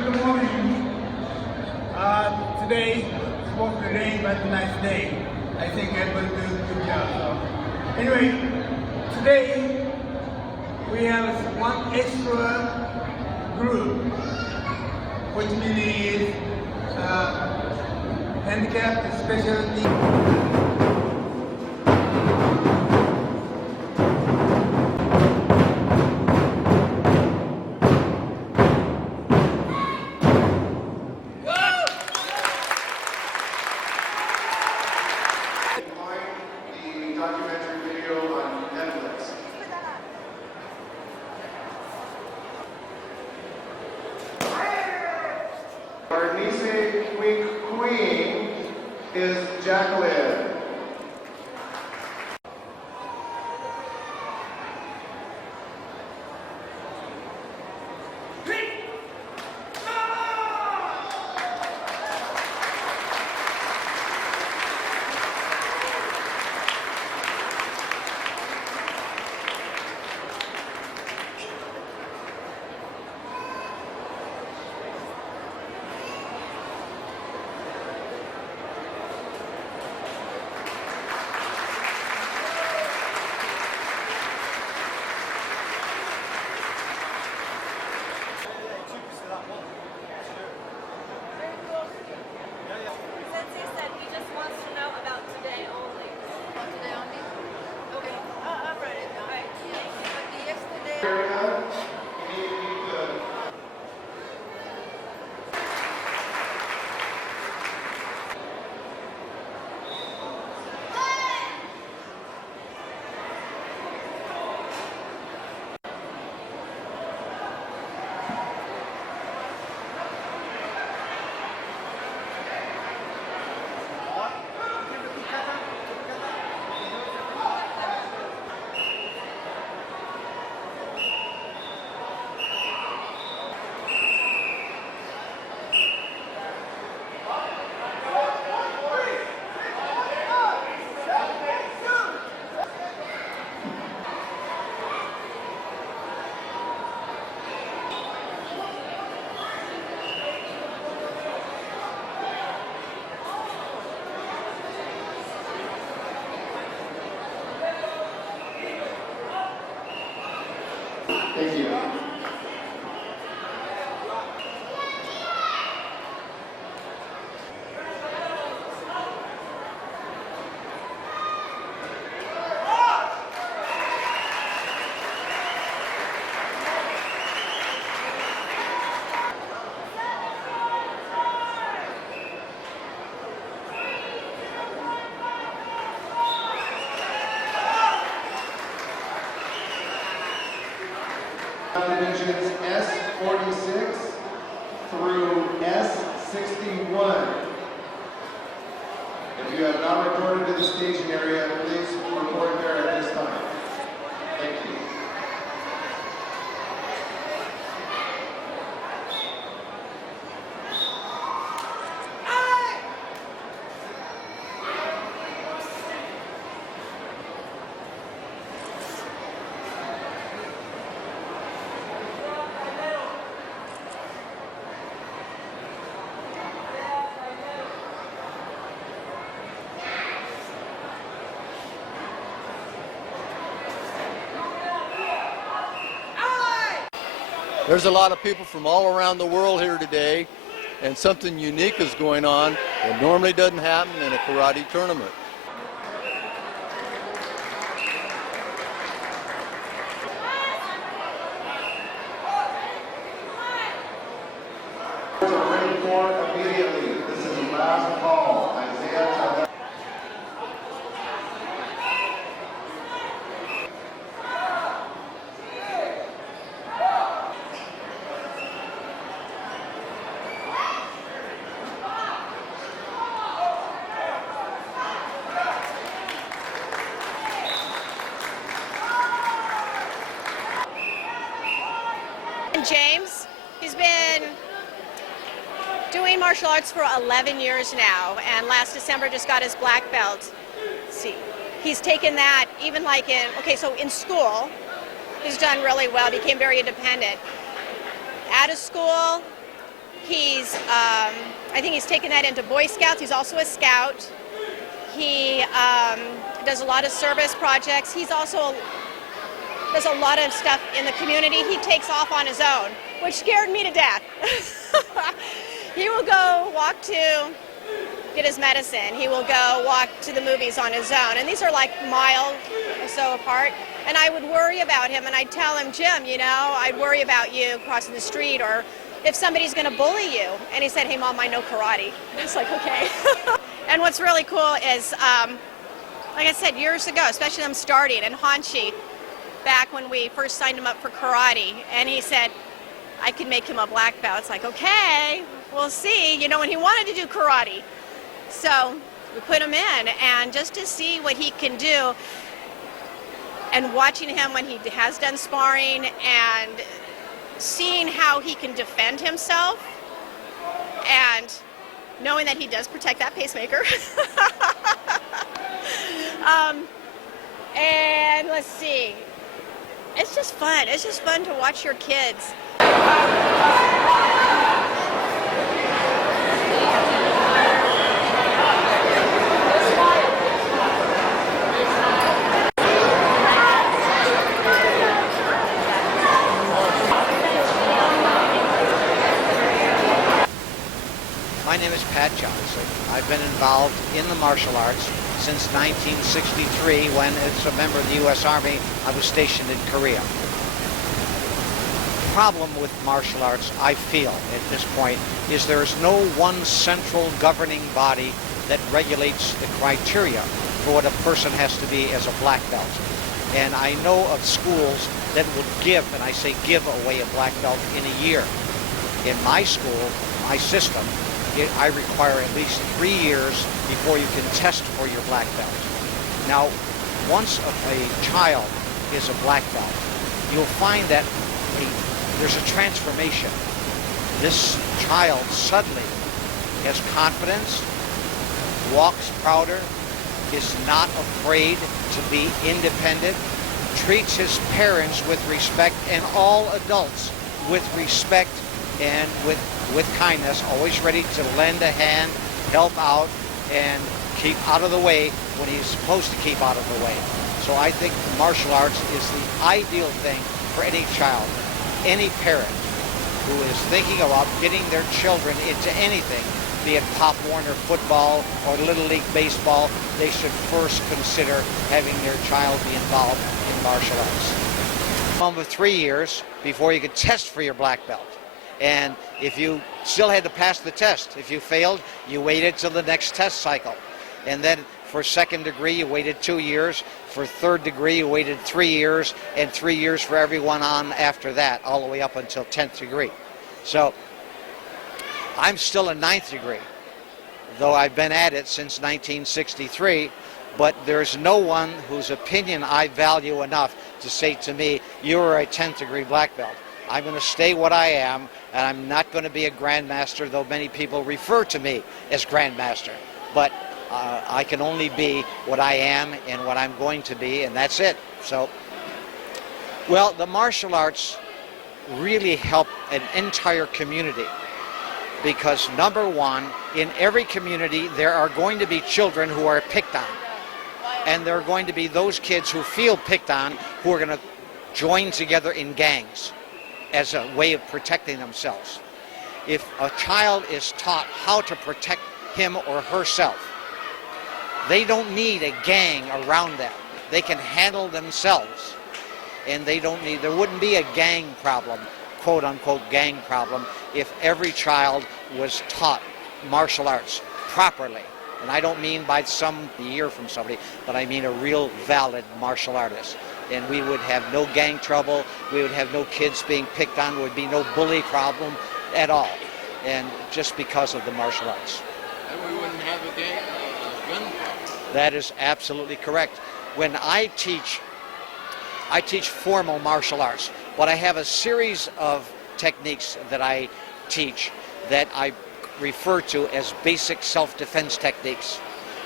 Good morning. Today is supposed to rain, but a nice day. I think everybody doing a good job. So, anyway, today we have one extra group, which means handicapped special needs. Documentary video on Netflix. Our Nisei Queen is Jacqueline. Sensei said he just wants to know about today only. Oh, today only? Okay, I'll write it down. Right. But the yesterday... Area, you need to Thank you. Divisions S46 through S61. If you have not reported to the staging area, please report there at this time. Thank you. There's a lot of people from all around the world here today, and something unique is going on that normally doesn't happen in a karate tournament. Ready for immediately. This is the last call. Isaiah. James, he's been doing martial arts for 11 years now, and last December just got his black belt. Let's see, he's taken that even like in school, he's done really well, became very independent. Out of school, I think he's taken that into Boy Scouts. He's also a scout. He does a lot of service projects. He's also does a lot of stuff in the community. He takes off on his own, which scared me to death. He will go walk to get his medicine. He will go walk to the movies on his own. And these are like a mile or so apart. And I would worry about him, and I'd tell him, Jim, you know, I'd worry about you crossing the street, or if somebody's going to bully you. And he said, hey, Mom, I know karate. It's like, okay. And what's really cool is, like I said, years ago, especially them starting, and Hanshi, back when we first signed him up for karate, and he said, I can make him a black belt. It's like, okay, we'll see. You know, and he wanted to do karate. So we put him in, and just to see what he can do, and watching him when he has done sparring, and seeing how he can defend himself, and knowing that he does protect that pacemaker. And let's see. It's just fun. It's just fun to watch your kids. My name is Pat Johnson. I've been involved in the martial arts since 1963 when, as a member of the U.S. Army, I was stationed in Korea. The problem with martial arts, I feel, at this point, is there is no one central governing body that regulates the criteria for what a person has to be as a black belt. And I know of schools that will give, and I say give away a black belt in a year. In my school, my system, I require at least 3 years before you can test for your black belt. Now, once a child is a black belt, you'll find that there's a transformation. This child suddenly has confidence, walks prouder, is not afraid to be independent, treats his parents with respect, and all adults with respect and with kindness, always ready to lend a hand, help out, and keep out of the way when he's supposed to keep out of the way. So I think martial arts is the ideal thing for any child, any parent who is thinking about getting their children into anything, be it Pop Warner football or Little League baseball. They should first consider having their child be involved in martial arts. Minimum of 3 years before you could test for your black belt. And if you still had to pass the test, if you failed, you waited till the next test cycle. And then for second degree, you waited 2 years. For third degree, you waited 3 years, and 3 years for everyone on after that, all the way up until 10th degree. So I'm still a 9th degree, though I've been at it since 1963, but there's no one whose opinion I value enough to say to me, you're a 10th degree black belt. I'm going to stay what I am, and I'm not going to be a grandmaster, though many people refer to me as grandmaster. But I can only be what I am and what I'm going to be, and that's it. So, well, the martial arts really help an entire community because, number one, in every community there are going to be children who are picked on, and there are going to be those kids who feel picked on who are going to join together in gangs as a way of protecting themselves. If a child is taught how to protect him or herself, they don't need a gang around them. They can handle themselves, and there wouldn't be a gang problem, quote unquote gang problem, if every child was taught martial arts properly. And I don't mean by some year from somebody, but I mean a real valid martial artist. And we would have no gang trouble, we would have no kids being picked on, there would be no bully problem at all. And just because of the martial arts. And we wouldn't have a gun problem. That is absolutely correct. When I teach formal martial arts, but I have a series of techniques that I teach that I refer to as basic self-defense techniques.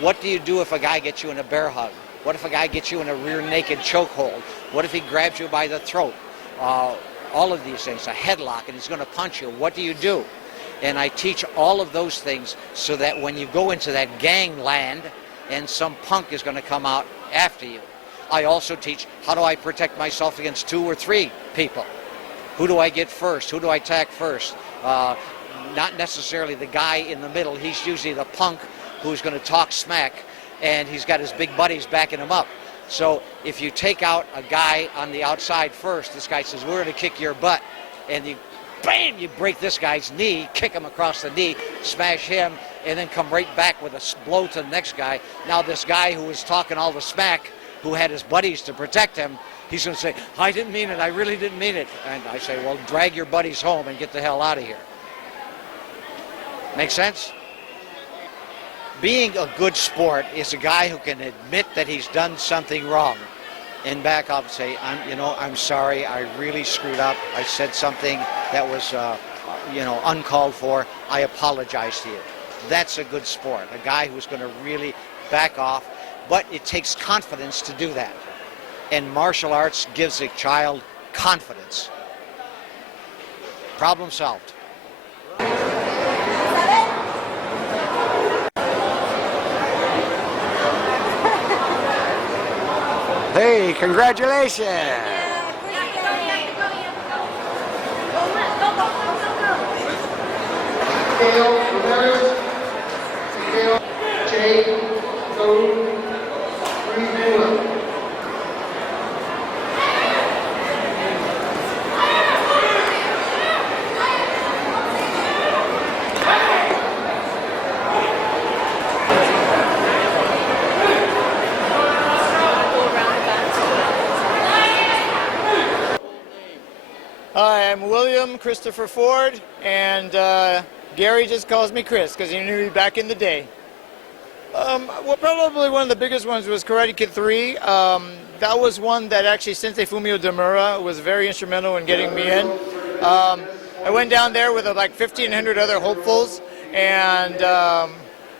What do you do if a guy gets you in a bear hug? What if a guy gets you in a rear naked chokehold? What if he grabs you by the throat? All of these things, a headlock, and he's going to punch you. What do you do? And I teach all of those things so that when you go into that gangland and some punk is going to come out after you. I also teach how do I protect myself against 2 or 3 people. Who do I get first? Who do I attack first? Not necessarily the guy in the middle. He's usually the punk who's going to talk smack, and he's got his big buddies backing him up. So if you take out a guy on the outside first, this guy says, we're going to kick your butt, and you, bam, you break this guy's knee, kick him across the knee, smash him, and then come right back with a blow to the next guy. Now this guy who was talking all the smack, who had his buddies to protect him, he's going to say, I didn't mean it, I really didn't mean it. And I say, well, drag your buddies home and get the hell out of here. Make sense? Being a good sport is a guy who can admit that he's done something wrong and back up and say, I'm sorry, I really screwed up. I said something that was, uncalled for. I apologize to you. That's a good sport, a guy who's going to really back off. But it takes confidence to do that. And martial arts gives a child confidence. Problem solved. Hey, congratulations! Hi, I'm William Christopher Ford, and Gary just calls me Chris because he knew me back in the day. Well, probably one of the biggest ones was Karate Kid 3. That was one that actually Sensei Fumeo Demura was very instrumental in getting me in. I went down there with like 1,500 other hopefuls, and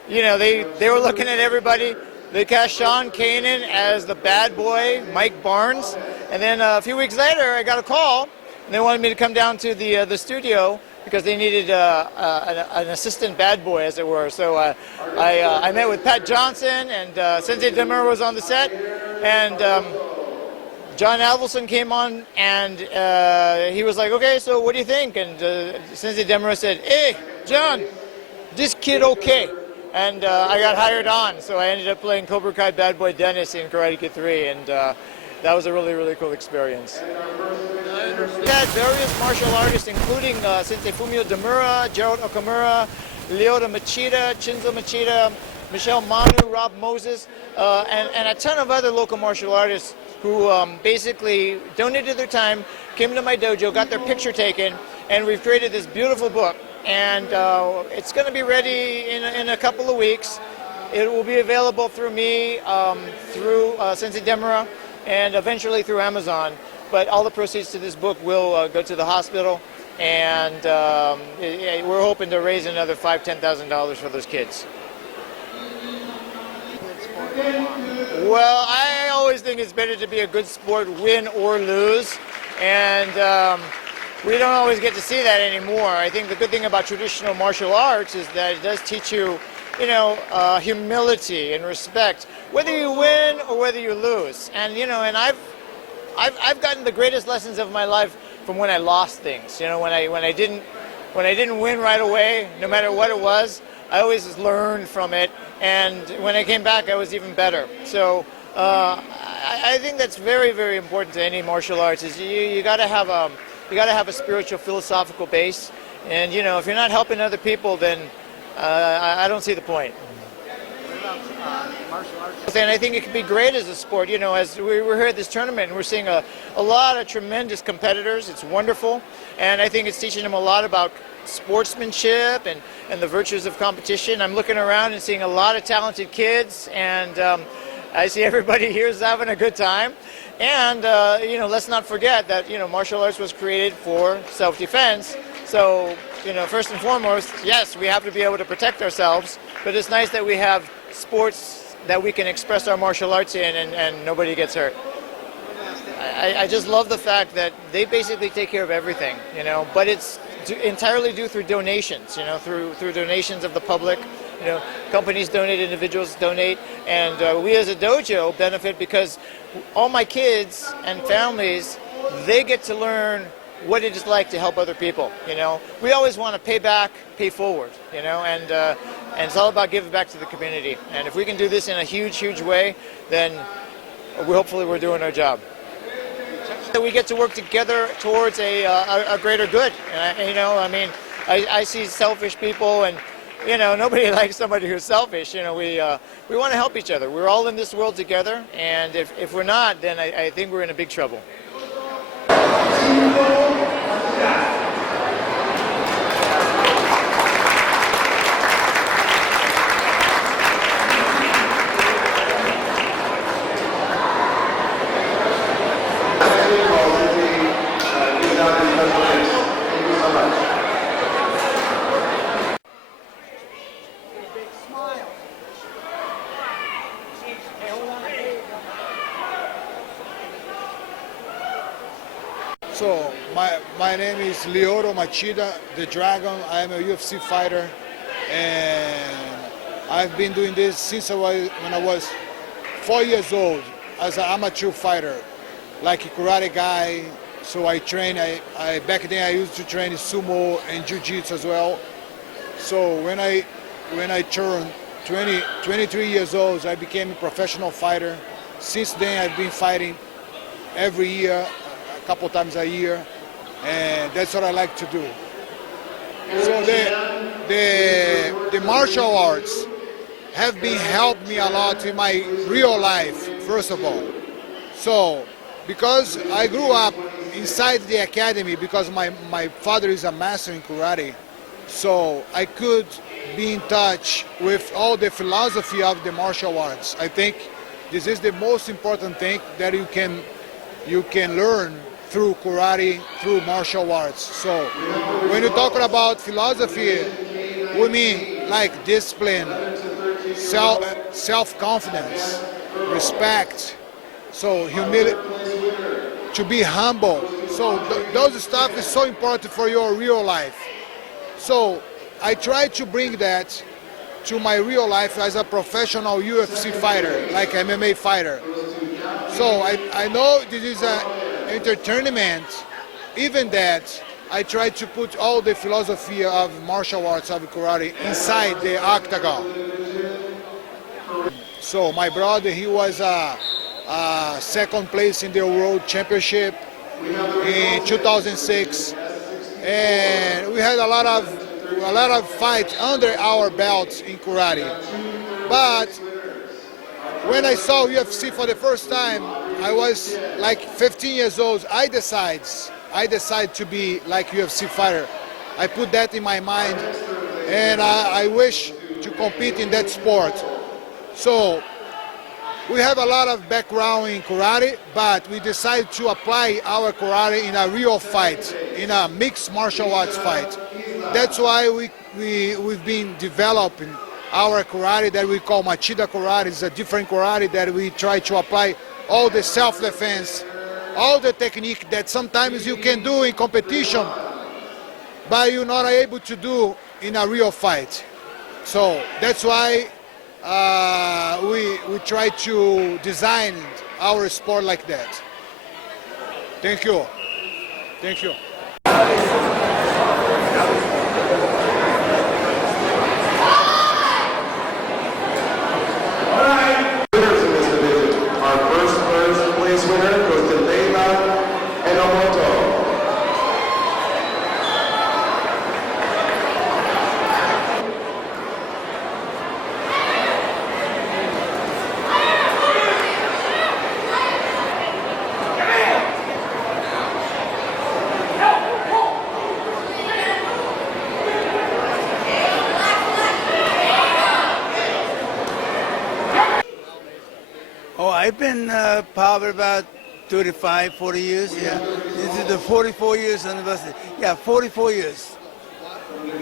they were looking at everybody. They cast Sean Kanan as the bad boy, Mike Barnes, and then a few weeks later I got a call. And they wanted me to come down to the studio because they needed an assistant bad boy, as it were. So I met with Pat Johnson, and Sensei Demura was on the set, and John Avildsen came on, and he was like, okay, so what do you think? And Sensei Demura said, hey, John, this kid okay. And I got hired on, so I ended up playing Cobra Kai Bad Boy Dennis in Karate Kid 3, and that was a really, really cool experience. We had various martial artists, including Sensei Fumeo Demura, Gerald Okamura, Leota Machida, Chinzo Machida, Michelle Manu, Rob Moses, and a ton of other local martial artists who basically donated their time, came to my dojo, got their picture taken, and we've created this beautiful book. And it's going to be ready in a couple of weeks. It will be available through me, through Sensei Demura, and eventually through Amazon. But all the proceeds to this book will go to the hospital, and we're hoping to raise another $5,000 to $10,000 for those kids. Well, I always think it's better to be a good sport, win or lose, and we don't always get to see that anymore. I think the good thing about traditional martial arts is that it does teach you, humility and respect, whether you win or whether you lose. And and I've gotten the greatest lessons of my life from when I lost things. When I didn't win right away, no matter what it was, I always learned from it. And when I came back, I was even better. So I think that's very, very important to any martial arts. Is you got to have a spiritual, philosophical base. And if you're not helping other people, then I don't see the point. And I think it could be great as a sport. As we're here at this tournament, and we're seeing a lot of tremendous competitors. It's wonderful, and I think it's teaching them a lot about sportsmanship and the virtues of competition. I'm looking around and seeing a lot of talented kids, and I see everybody here is having a good time. And let's not forget that martial arts was created for self-defense. So first and foremost, yes, we have to be able to protect ourselves, but it's nice that we have sports that we can express our martial arts in, and nobody gets hurt. I just love the fact that they basically take care of everything, but it's entirely do through donations, through donations of the public. Companies donate, individuals donate, and we as a dojo benefit because all my kids and families, they get to learn what it is like to help other people. We always want to pay back, pay forward, and it's all about giving back to the community. And if we can do this in a huge, huge way, then hopefully we're doing our job. We get to work together towards a greater good. I see selfish people, and nobody likes somebody who's selfish. We want to help each other. We're all in this world together, and if we're not, then I think we're in a big trouble. So my name is Leoro Machida, the Dragon. I am a UFC fighter, and I've been doing this since when I was 4 years old as an amateur fighter, like a karate guy. So I train. Back then I used to train sumo and jiu-jitsu as well. So when I turned 23 years old, I became a professional fighter. Since then I've been fighting every year, a couple times a year, and that's what I like to do. So the martial arts have been helped me a lot in my real life, first of all. So because I grew up inside the academy, because my father is a master in karate, so I could be in touch with all the philosophy of the martial arts. I think this is the most important thing that you can learn through karate, through martial arts. So when you're talking about philosophy, we mean like discipline, self-confidence, respect, so humility, to be humble. So those stuff is so important for your real life. So I try to bring that to my real life as a professional UFC fighter, like MMA fighter. So I know this is an entertainment, even that I try to put all the philosophy of martial arts, of karate, inside the octagon. So my brother, he was second place in the World Championship in 2006, and we had a lot of fights under our belts in karate. But when I saw UFC for the first time, I was like 15 years old. I decide to be like UFC fighter. I put that in my mind, and I wish to compete in that sport. So we have a lot of background in karate, but we decided to apply our karate in a real fight, in a mixed martial arts fight. That's why we've been developing our karate that we call Machida karate. It's a different karate that we try to apply all the self-defense, all the technique that sometimes you can do in competition, but you're not able to do in a real fight. So that's why we try to design our sport like that. Thank you. Thank you. I've been probably about 35, 40 years, yeah. This is the 44 years anniversary. Yeah, 44 years.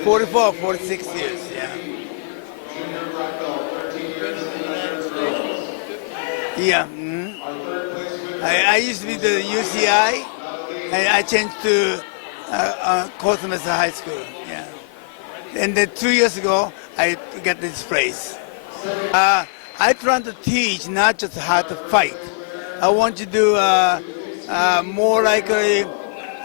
44, 46 years, yeah. Yeah. I used to be the UCI. I changed to Cosmos High School. Yeah. And then 2 years ago, I got this place. I try to teach not just how to fight. I want you to do more likely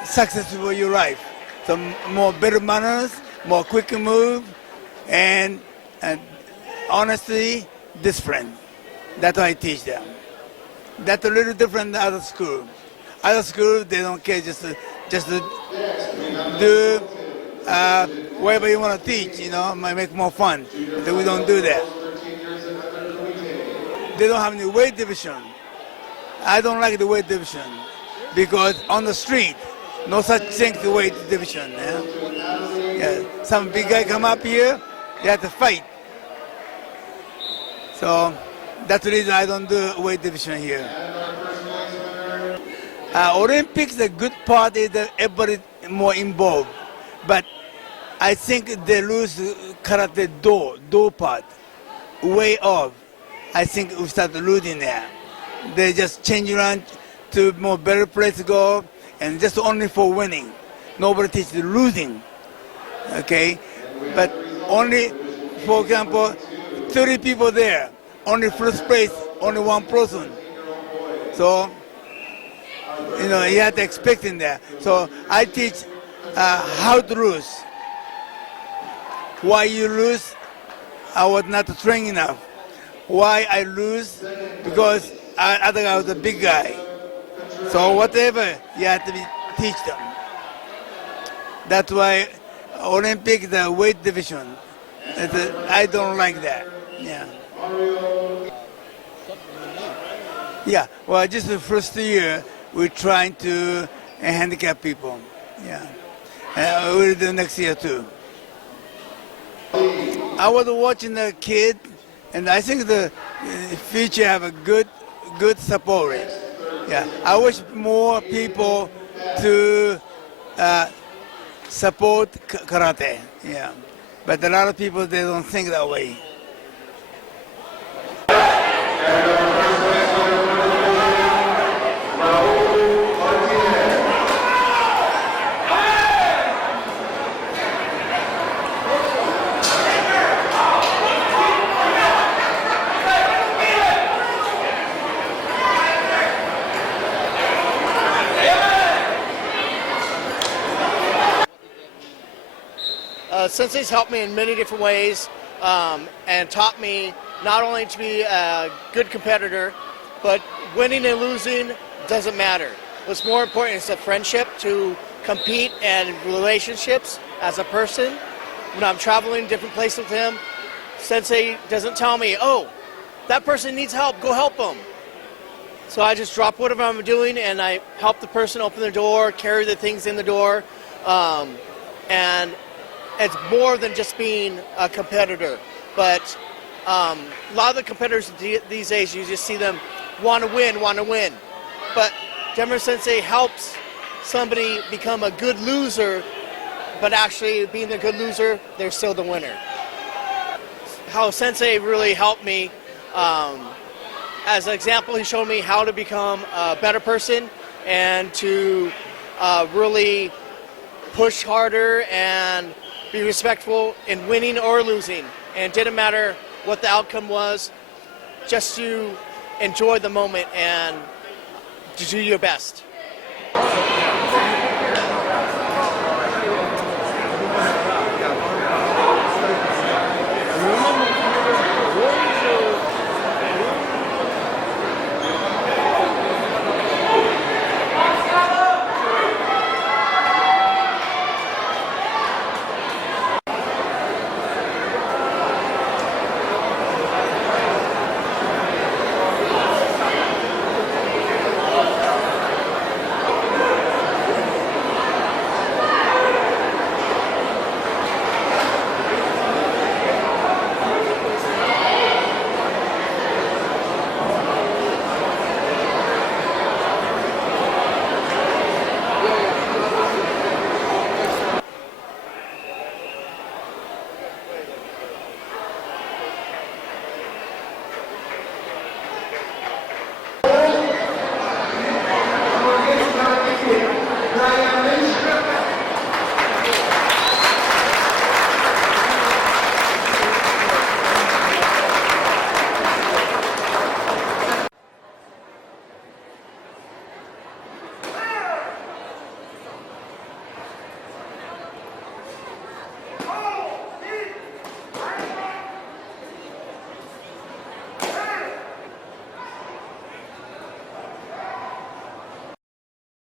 successful your life. So more better manners, more quick move, and honestly, discipline. That's what I teach them. That's a little different than other school. Other school, they don't care, just to do whatever you want to teach, you know, might make more fun. But we don't do that. They don't have any weight division. I don't like the weight division because on the street, no such thing to weight division. Yeah? Some big guy come up here, they have to fight. So that's the reason I don't do weight division here. Olympics, the good part is that everybody more involved, but I think they lose karate do part, way off. I think we start losing there. They just change around to more better place to go, and just only for winning. Nobody teaches losing, okay? But only, for example, 30 people there, only first place, only one person. So, you know, you have to expect in there. So I teach how to lose. Why you lose? I was not trained enough. Why I lose? Because I think I was a big guy. So whatever, you have to teach them. That's why Olympic, the weight division, I don't like that. Yeah. Yeah, well, just the first year, we're trying to handicap people. Yeah. We'll do next year too. I was watching the kid, and I think the future have a good support. Yeah, I wish more people to support karate. Yeah, but a lot of people, they don't think that way. Sensei's helped me in many different ways and taught me not only to be a good competitor, but winning and losing doesn't matter. What's more important is the friendship, to compete and relationships as a person. When I'm traveling different places with him, Sensei doesn't tell me, oh, that person needs help, go help them. So I just drop whatever I'm doing and I help the person open the door, carry the things in the door, and it's more than just being a competitor. But a lot of the competitors these days, you just see them want to win. But Demura Sensei helps somebody become a good loser, but actually being a good loser, they're still the winner. How Sensei really helped me, as an example, he showed me how to become a better person and to really push harder and be respectful in winning or losing. And it didn't matter what the outcome was, just to enjoy the moment and to do your best.